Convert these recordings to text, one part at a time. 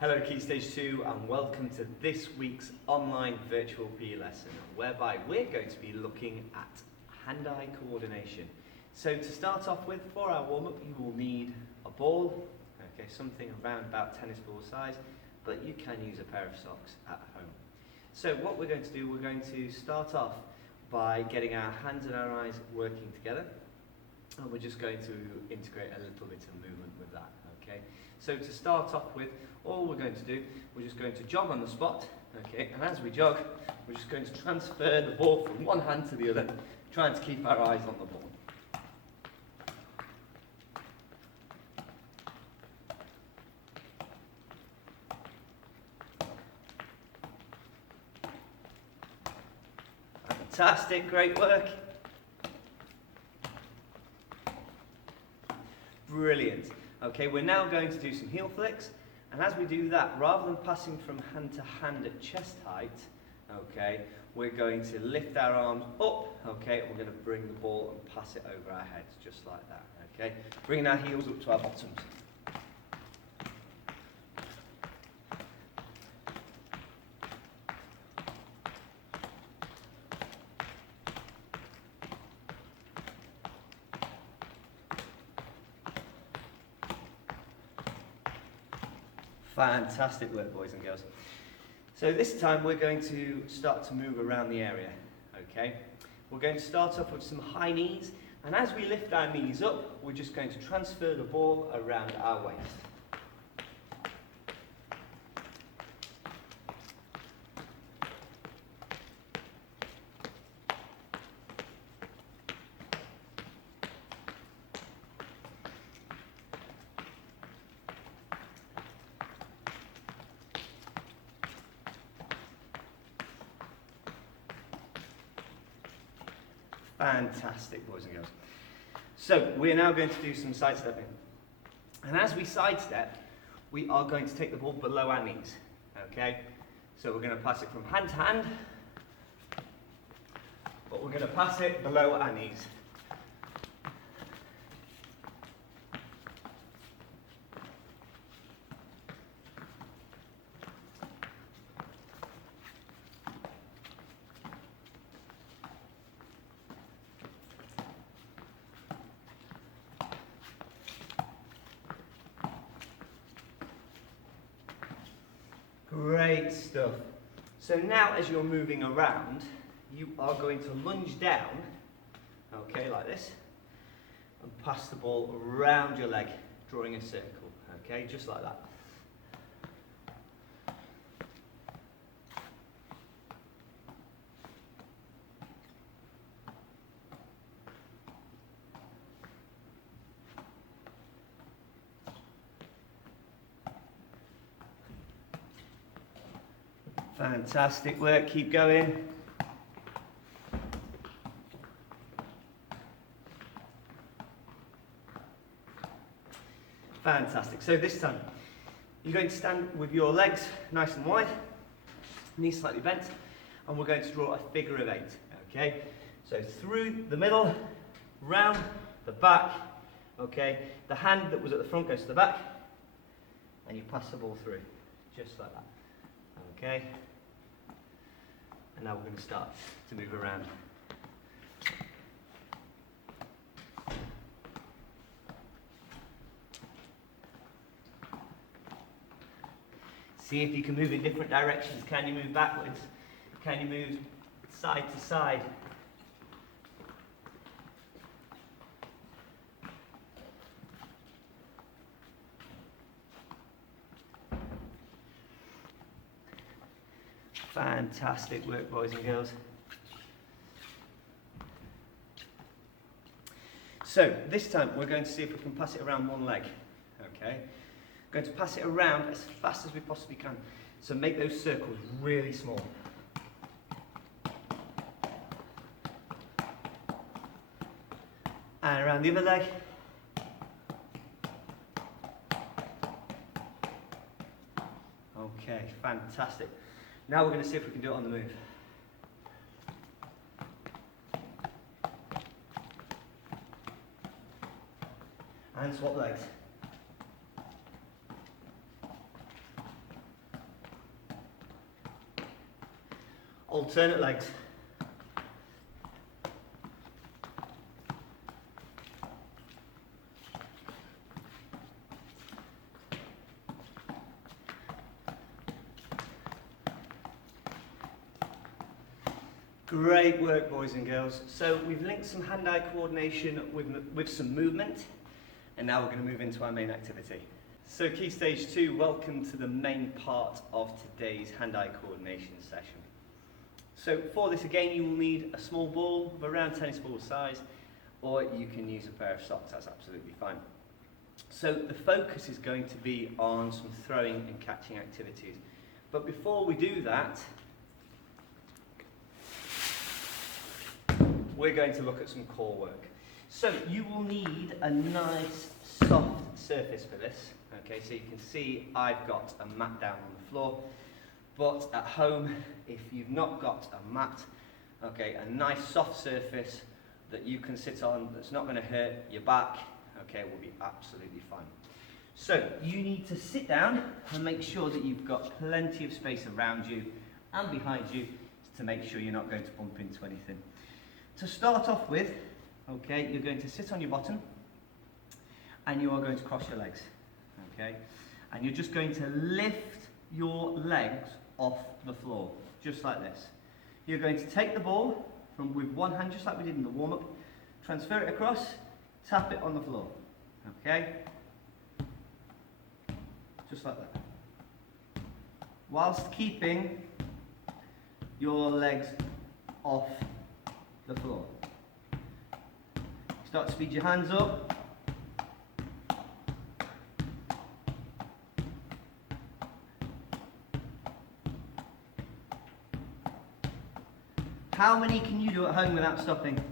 Hello Key Stage 2 and welcome to this week's online virtual PE lesson whereby we're going to be looking at hand-eye coordination. So to start off with, for our warm-up you will need a ball, okay, something around about tennis ball size, but you can use a pair of socks at home. So what we're going to do, we're going to start off by getting our hands and our eyes working together, and we're just going to integrate a little bit of movement with that, okay? So to start off with, all we're going to do, we're just going to jog on the spot, okay? And as we jog, we're just going to transfer the ball from one hand to the other, trying to keep our eyes on the ball. Fantastic, great work. Brilliant. Okay, we're now going to do some heel flicks, and as we do that, rather than passing from hand to hand at chest height, okay, we're going to lift our arms up, okay, and we're going to bring the ball and pass it over our heads, just like that, okay? Bringing our heels up to our bottoms. Fantastic work, boys and girls. So this time we're going to start to move around the area, okay? We're going to start off with some high knees, and as we lift our knees up, we're just going to transfer the ball around our waist. Fantastic, boys and girls. So we're now going to do some sidestepping. And as we sidestep, we are going to take the ball below our knees. Okay? So we're going to pass it from hand to hand, but we're going to pass it below our knees. Great stuff. So now as you're moving around, you are going to lunge down, okay, like this, and pass the ball around your leg, drawing a circle, okay, just like that. Fantastic work, keep going. Fantastic, so this time, you're going to stand with your legs nice and wide, knees slightly bent, and we're going to draw a figure of 8, okay? So through the middle, round the back, okay? The hand that was at the front goes to the back, and you pass the ball through, just like that, okay? And now we're going to start to move around. See if you can move in different directions. Can you move backwards? Can you move side to side? Fantastic work, boys and girls. So this time we're going to see if we can pass it around one leg. Okay? We're going to pass it around as fast as we possibly can. So make those circles really small. And around the other leg. Okay, fantastic. Now we're going to see if we can do it on the move. And swap legs. Alternate legs. Great work, boys and girls. So we've linked some hand-eye coordination with some movement, and now we're going to move into our main activity. So Key Stage 2, welcome to the main part of today's hand-eye coordination session. So for this, again, you will need a small ball of around tennis ball size, or you can use a pair of socks, that's absolutely fine. So the focus is going to be on some throwing and catching activities. But before we do that, we're going to look at some core work. So you will need a nice soft surface for this. Okay, so you can see I've got a mat down on the floor, but at home, if you've not got a mat, okay, a nice soft surface that you can sit on that's not going to hurt your back, okay, will be absolutely fine. So you need to sit down and make sure that you've got plenty of space around you and behind you to make sure you're not going to bump into anything. To start off with, okay, you're going to sit on your bottom and you are going to cross your legs, okay? And you're just going to lift your legs off the floor, just like this. You're going to take the ball with one hand, just like we did in the warm-up, transfer it across, tap it on the floor, okay? Just like that. Whilst keeping your legs off the floor. Start to speed your hands up. How many can you do at home without stopping?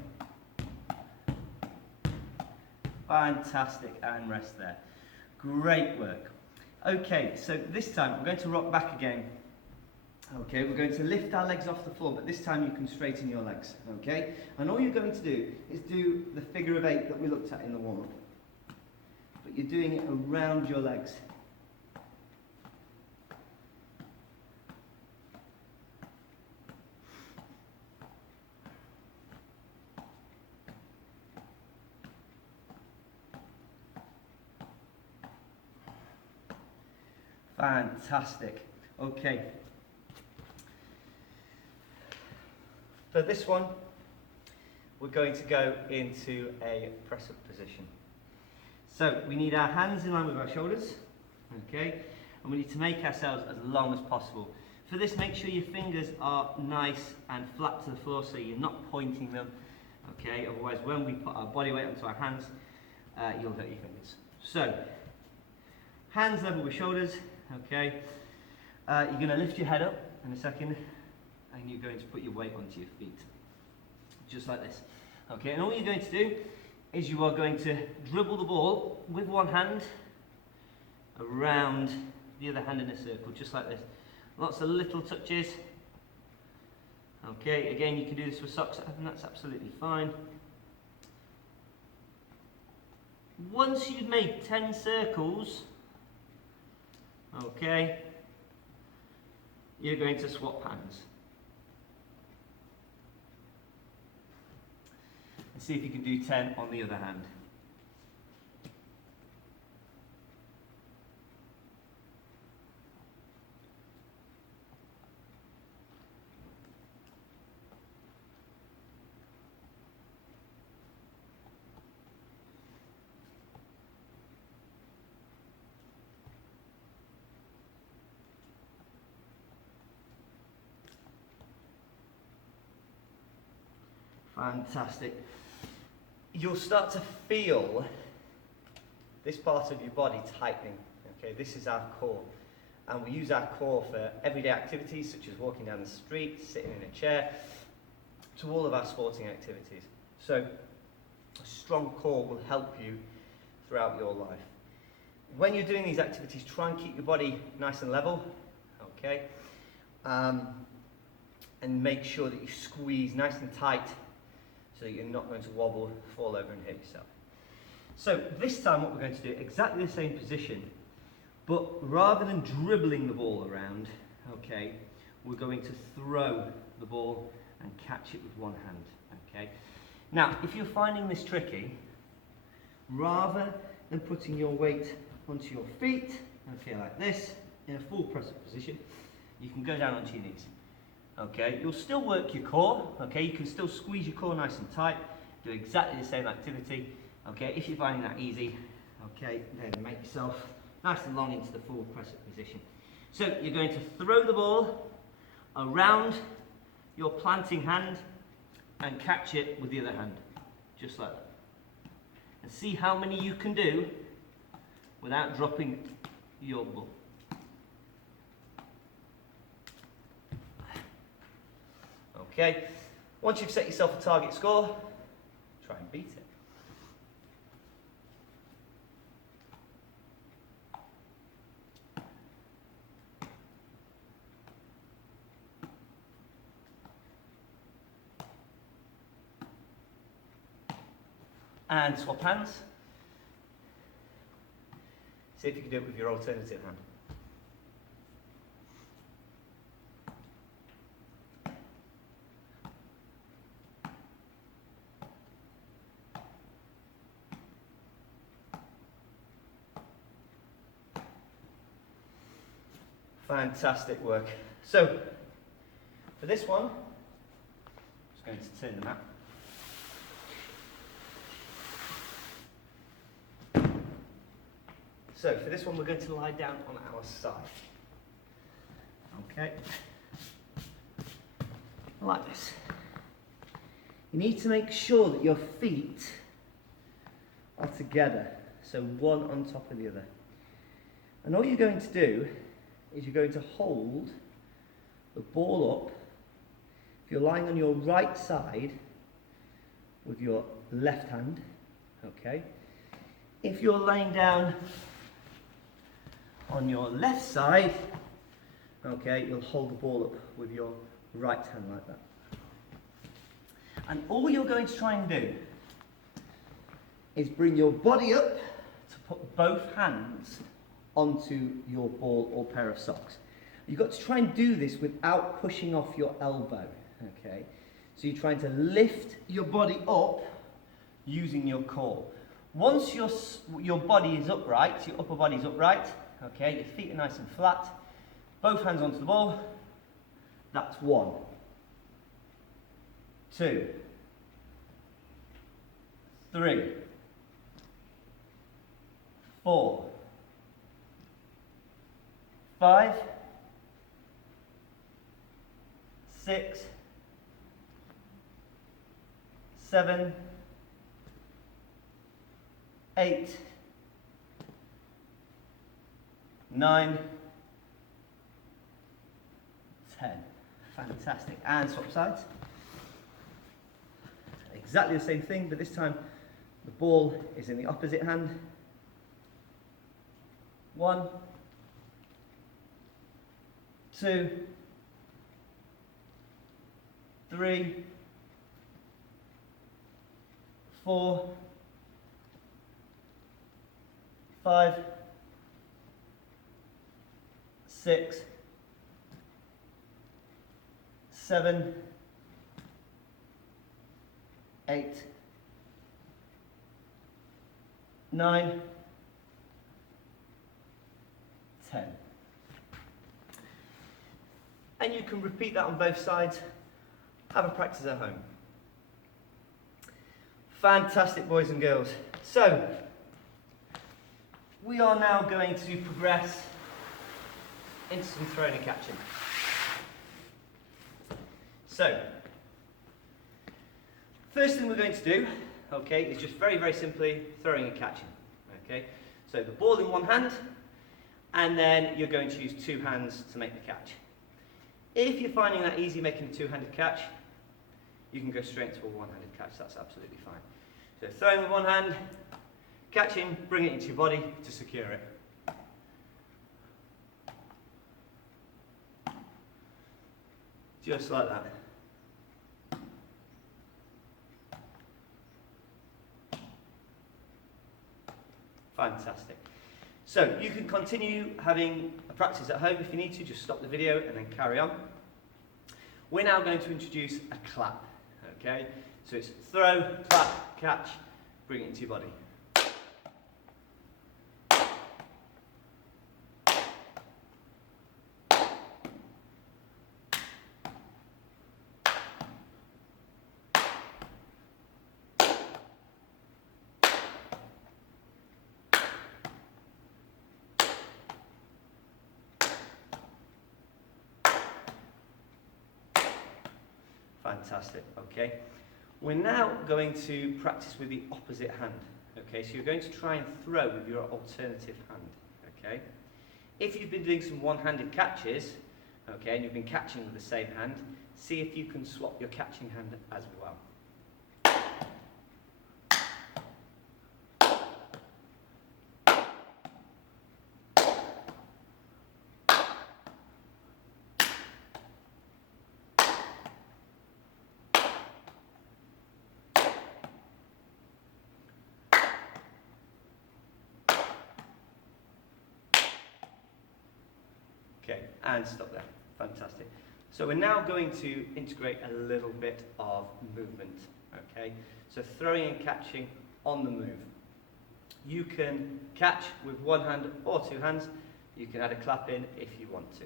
Fantastic, and rest there. Great work. Okay, so this time we're going to rock back again. Okay, we're going to lift our legs off the floor, but this time you can straighten your legs, okay? And all you're going to do is do the figure of 8 that we looked at in the warm-up. But you're doing it around your legs. Fantastic. Okay. For this one, we're going to go into a press-up position. So we need our hands in line with our shoulders, okay? And we need to make ourselves as long as possible. For this, make sure your fingers are nice and flat to the floor so you're not pointing them, okay? Otherwise, when we put our body weight onto our hands, you'll hurt your fingers. So, hands level with shoulders, okay? You're going to lift your head up in a second, and you're going to put your weight onto your feet, just like this. Okay, and all you're going to do is you are going to dribble the ball with one hand around the other hand in a circle, just like this. Lots of little touches. Okay, again, you can do this with socks, and that's absolutely fine. Once you've made 10 circles, okay, you're going to swap hands. And see if you can do 10 on the other hand. Fantastic. You'll start to feel this part of your body tightening. Okay, this is our core. And we use our core for everyday activities such as walking down the street, sitting in a chair, to all of our sporting activities. So a strong core will help you throughout your life. When you're doing these activities, try and keep your body nice and level, okay? And make sure that you squeeze nice and tight so that you're not going to wobble, fall over and hurt yourself. So this time what we're going to do, exactly the same position, but rather than dribbling the ball around, okay, we're going to throw the ball and catch it with one hand, okay? Now, if you're finding this tricky, rather than putting your weight onto your feet, okay, like this, in a full press-up position, you can go down onto your knees, okay? You'll still work your core, okay? You can still squeeze your core nice and tight, do exactly the same activity, okay? If you're finding that easy, okay, then make yourself nice and long into the full press-up position. So you're going to throw the ball around your planting hand and catch it with the other hand, just like that. And see how many you can do without dropping your ball. Okay, once you've set yourself a target score, try and beat it. And swap hands. See if you can do it with your alternative hand. Fantastic work. So, for this one, I'm just going to turn the map. So for this one, we're going to lie down on our side. Okay. Like this. You need to make sure that your feet are together, so one on top of the other. And all you're going to do is you're going to hold the ball up. If you're lying on your right side with your left hand, okay. If you're laying down on your left side, okay, you'll hold the ball up with your right hand like that. And all you're going to try and do is bring your body up to put both hands onto your ball or pair of socks. You've got to try and do this without pushing off your elbow, okay? So you're trying to lift your body up using your core. Once your body is upright, your upper body is upright, okay, your feet are nice and flat, both hands onto the ball, that's 1, 2, 3, 4, 5, 6, 7, 8, 9, 10. Fantastic. And swap sides. Exactly the same thing, but this time the ball is in the opposite hand. 1, 2, 3, 4, 5, 6, 7, 8, 9, 10. And you can repeat that on both sides. Have a practice at home. Fantastic, boys and girls. So, we are now going to progress into some throwing and catching. So, first thing we're going to do, okay, is just very, very simply throwing and catching. Okay, so the ball in one hand, and then you're going to use two hands to make the catch. If you're finding that easy making a two-handed catch, you can go straight to a one-handed catch. That's absolutely fine. So throwing with one hand, catching, bring it into your body to secure it. Just like that. Fantastic. So you can continue having a practice at home if you need to. Just stop the video and then carry on. We're now going to introduce a clap, okay? So it's throw, clap, catch, bring it into your body. Fantastic, okay. We're now going to practice with the opposite hand, okay. So you're going to try and throw with your alternative hand, okay. If you've been doing some one-handed catches, okay, and you've been catching with the same hand, see if you can swap your catching hand as well. Okay, and stop there. Fantastic. So we're now going to integrate a little bit of movement, okay? So throwing and catching on the move. You can catch with one hand or two hands. You can add a clap in if you want to.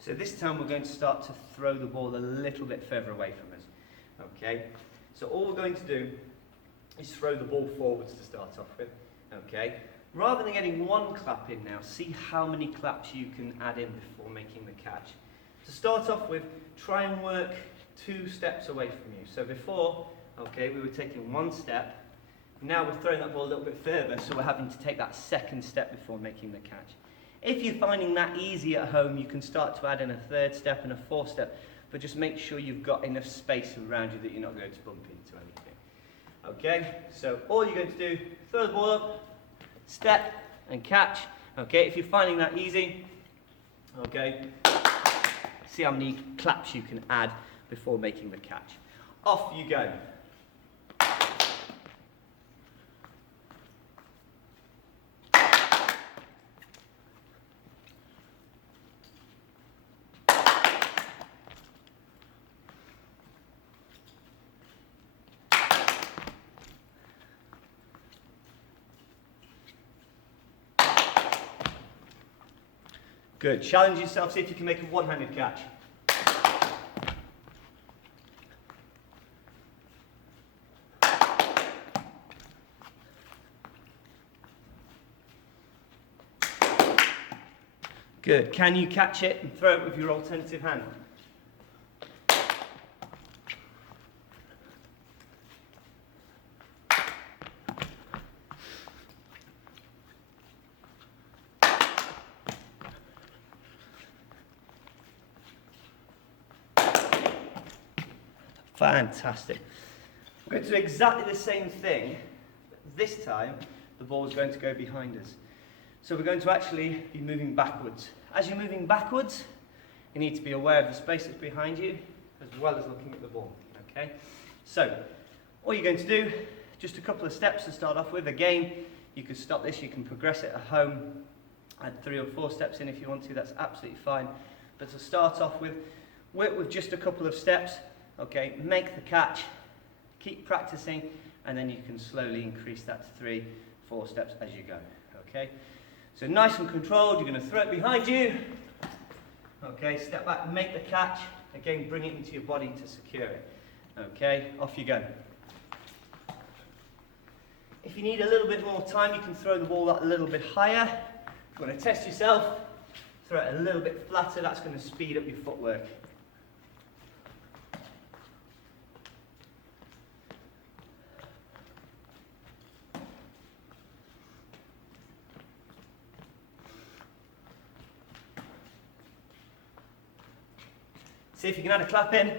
So this time we're going to start to throw the ball a little bit further away from us. Okay, so all we're going to do is throw the ball forwards to start off with. Okay, rather than getting one clap in now, see how many claps you can add in before making the catch. To start off with, try and work 2 steps away from you. So before, okay, we were taking 1 step. Now we're throwing that ball a little bit further, so we're having to take that 2nd step before making the catch. If you're finding that easy at home, you can start to add in a 3rd step and a 4th step, but just make sure you've got enough space around you that you're not going to bump into anything. Okay, so all you're going to do, throw the ball up, step and catch. Okay, if you're finding that easy, okay, see how many claps you can add before making the catch. Off you go. Good. Challenge yourself, see if you can make a one-handed catch. Good. Can you catch it and throw it with your alternative hand? Fantastic. We're going to do exactly the same thing, but this time the ball is going to go behind us. So we're going to actually be moving backwards. As you're moving backwards, you need to be aware of the space that's behind you, as well as looking at the ball. Okay? So, all you're going to do, just a couple of steps to start off with. Again, you can stop this, you can progress it at home, add 3 or 4 steps in if you want to, that's absolutely fine. But to start off with, work with just a couple of steps. Okay, make the catch, keep practicing, and then you can slowly increase that to 3, 4 steps as you go. Okay, so nice and controlled, you're going to throw it behind you. Okay, step back, make the catch. Again, bring it into your body to secure it. Okay, off you go. If you need a little bit more time, you can throw the ball a little bit higher. If you want to test yourself, throw it a little bit flatter, that's going to speed up your footwork. See if you can add a clap in.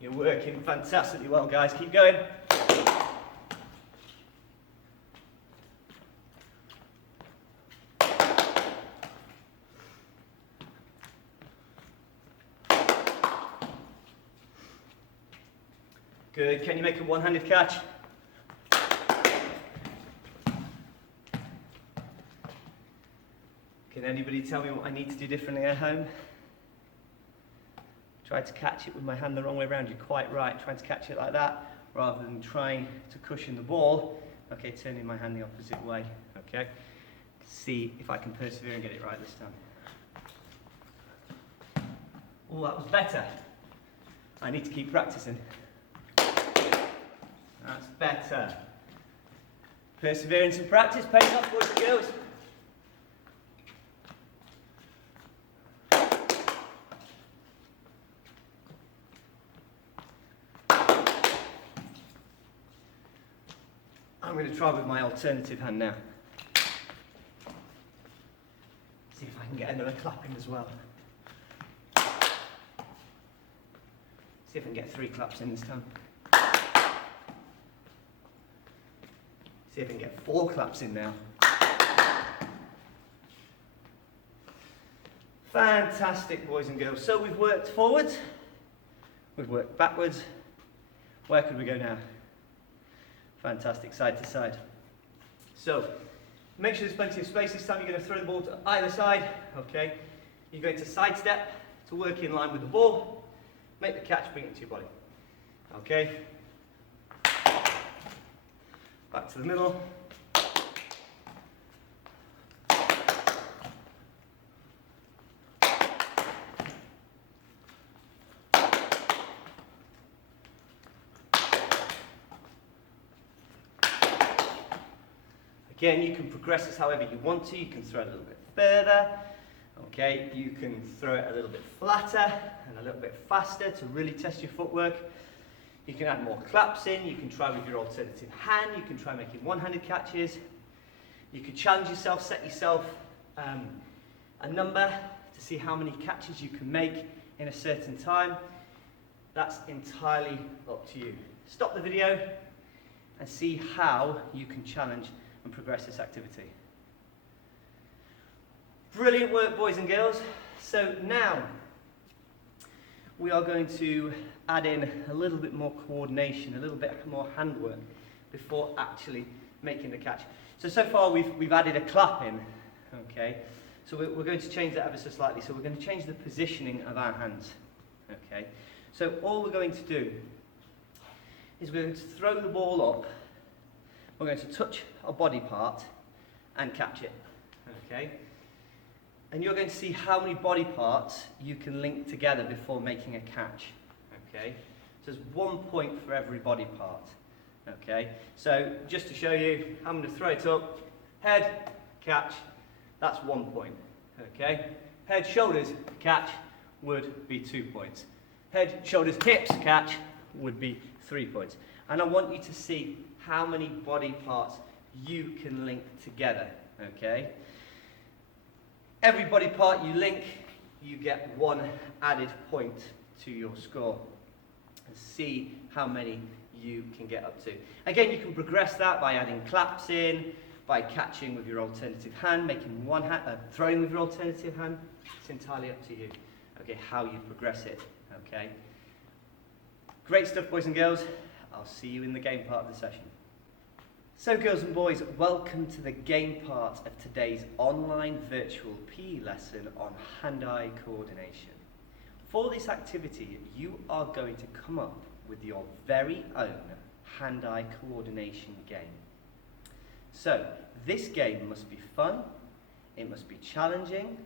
You're working fantastically well, guys. Keep going. Good. Can you make a one-handed catch? Can anybody tell me what I need to do differently at home? Try to catch it with my hand the wrong way around. You're quite right. Trying to catch it like that rather than trying to cushion the ball. Okay, turning my hand the opposite way. Okay. See if I can persevere and get it right this time. Oh, that was better. I need to keep practicing. That's better. Perseverance and practice pays off, boys and girls. I'm going to try with my alternative hand now. See if I can get another clapping as well. See if I can get 3 claps in this time. See if I can get 4 claps in now. Fantastic, boys and girls. So we've worked forwards, we've worked backwards. Where could we go now? Fantastic, side to side. So, make sure there's plenty of space. This time you're going to throw the ball to either side. Okay. You're going to sidestep to work in line with the ball. Make the catch, bring it to your body. Okay. Back to the middle. Again, you can progress this however you want to. You can throw it a little bit further. Okay, you can throw it a little bit flatter and a little bit faster to really test your footwork. You can add more claps in. You can try with your alternative hand. You can try making one-handed catches. You could challenge yourself, set yourself a number to see how many catches you can make in a certain time. That's entirely up to you. Stop the video and see how you can challenge and progress this activity. Brilliant work, boys and girls. So now we are going to add in a little bit more coordination, a little bit more handwork before actually making the catch. So far we've added a clap in, okay? So we're going to change that ever so slightly. So we're going to change the positioning of our hands, okay? So all we're going to do is we're going to throw the ball up. We're going to touch a body part and catch it, okay? And you're going to see how many body parts you can link together before making a catch, okay? So there's 1 point for every body part, okay? So just to show you, I'm going to throw it up, head, catch, that's 1 point, okay? Head, shoulders, catch would be 2 points. Head, shoulders, hips, catch would be 3 points. And I want you to see how many body parts you can link together, okay? Every body part you link, you get 1 added point to your score. And see how many you can get up to. Again, you can progress that by adding claps in, by catching with your alternative hand, making one hand, throwing with your alternative hand. It's entirely up to you, okay, how you progress it, okay? Great stuff, boys and girls. I'll see you in the game part of the session. So girls and boys, welcome to the game part of today's online virtual PE lesson on hand-eye coordination. For this activity, you are going to come up with your very own hand-eye coordination game. So, this game must be fun, it must be challenging,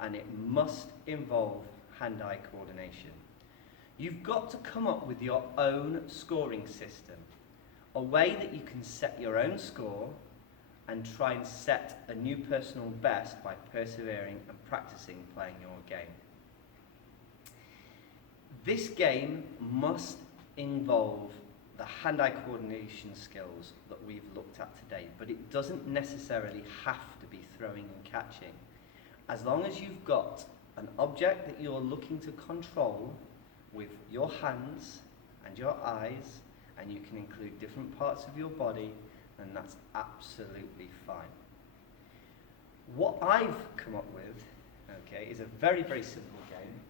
and it must involve hand-eye coordination. You've got to come up with your own scoring system, a way that you can set your own score and try and set a new personal best by persevering and practicing playing your game. This game must involve the hand-eye coordination skills that we've looked at today, but it doesn't necessarily have to be throwing and catching. As long as you've got an object that you're looking to control with your hands and your eyes, and you can include different parts of your body, then that's absolutely fine. What I've come up with, okay, is a very, very simple game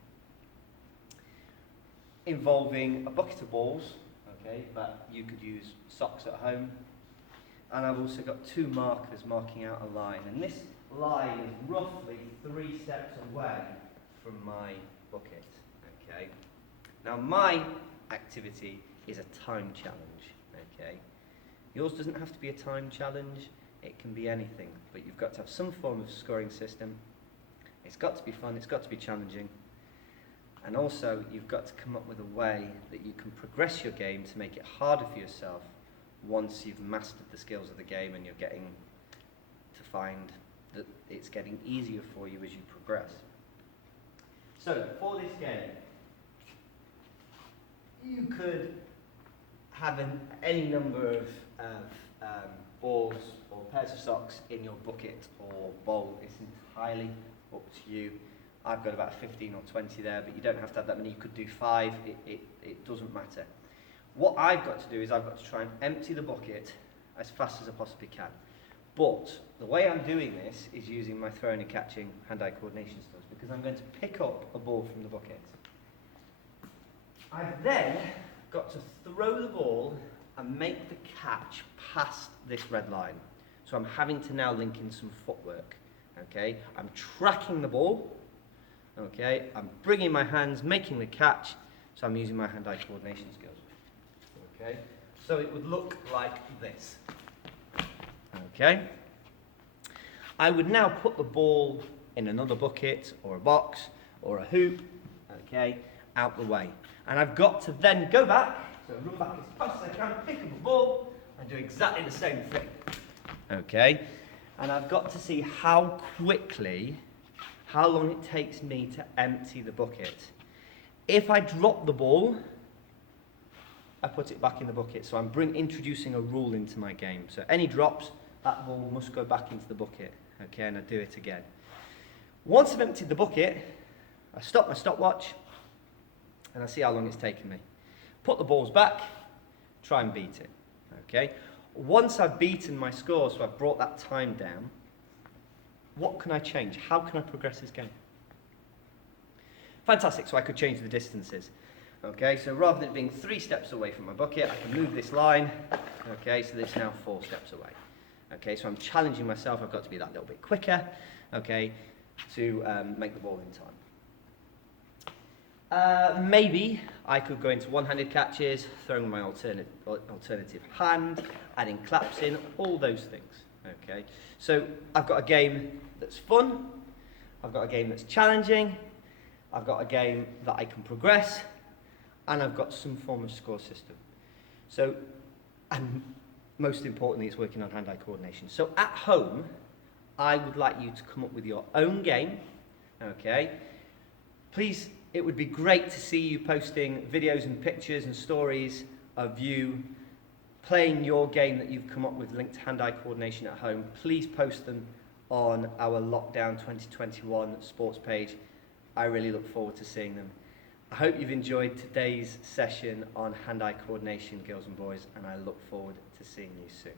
involving a bucket of balls, okay, but you could use socks at home. And I've also got two markers marking out a line, and this line is roughly 3 steps away from my bucket, okay. Now my activity is a time challenge, okay. Yours doesn't have to be a time challenge, it can be anything, but you've got to have some form of scoring system. It's got to be fun, it's got to be challenging, and also you've got to come up with a way that you can progress your game to make it harder for yourself once you've mastered the skills of the game and you're getting to find that it's getting easier for you as you progress. So, for this game, you could have any number of balls or pairs of socks in your bucket or bowl. It's entirely up to you. I've got about 15 or 20 there, but you don't have to have that many. You could do 5, it doesn't matter. What I've got to do is I've got to try and empty the bucket as fast as I possibly can. But the way I'm doing this is using my throwing and catching hand-eye coordination skills, because I'm going to pick up a ball from the bucket. I've then got to throw the ball and make the catch past this red line. So I'm having to now link in some footwork. Okay, I'm tracking the ball. Okay, I'm bringing my hands, making the catch. So I'm using my hand-eye coordination skills. Okay, so it would look like this. Okay, I would now put the ball in another bucket or a box or a hoop. Okay, out the way, and I've got to then go back. So run back as fast as I can, pick up a ball, and do exactly the same thing. Okay, and I've got to see how long it takes me to empty the bucket. If I drop the ball, I put it back in the bucket. So I'm introducing a rule into my game. So any drops, that ball must go back into the bucket. Okay, and I do it again. Once I've emptied the bucket, I stop my stopwatch, and I see how long it's taken me. Put the balls back, try and beat it. Okay. Once I've beaten my score, so I've brought that time down, what can I change? How can I progress this game? Fantastic, so I could change the distances. Okay, so rather than it being 3 steps away from my bucket, I can move this line. Okay, so it's now 4 steps away. Okay, so I'm challenging myself, I've got to be that little bit quicker, okay, to make the ball in time. Maybe I could go into one-handed catches, throwing my alternative hand, adding claps in, all those things. Okay, so I've got a game that's fun, I've got a game that's challenging, I've got a game that I can progress, and I've got some form of score system. So, and most importantly, it's working on hand-eye coordination. So at home, I would like you to come up with your own game. Okay, please. It would be great to see you posting videos and pictures and stories of you playing your game that you've come up with linked to hand-eye coordination at home. Please post them on our Lockdown 2021 sports page. I really look forward to seeing them. I hope you've enjoyed today's session on hand-eye coordination, girls and boys, and I look forward to seeing you soon.